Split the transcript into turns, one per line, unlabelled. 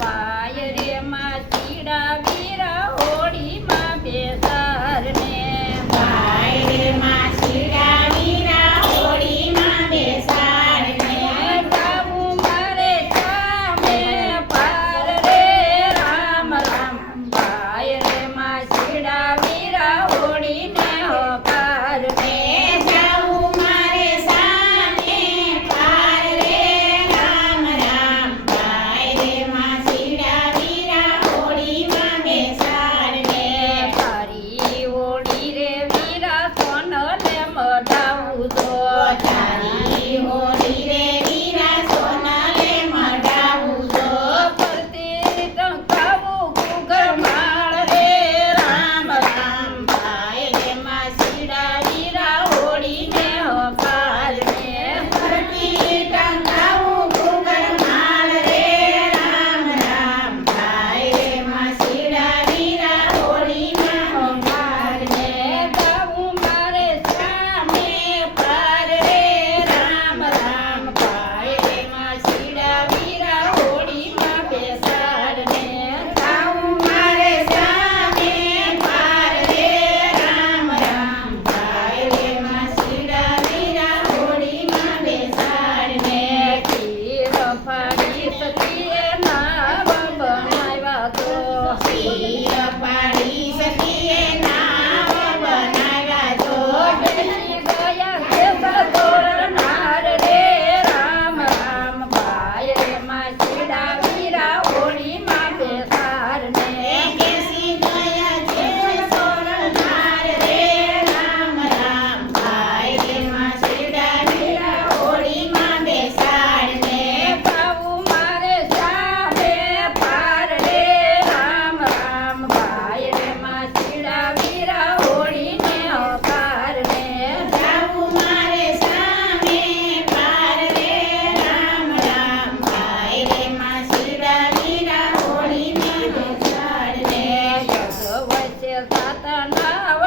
पाय रे Wow.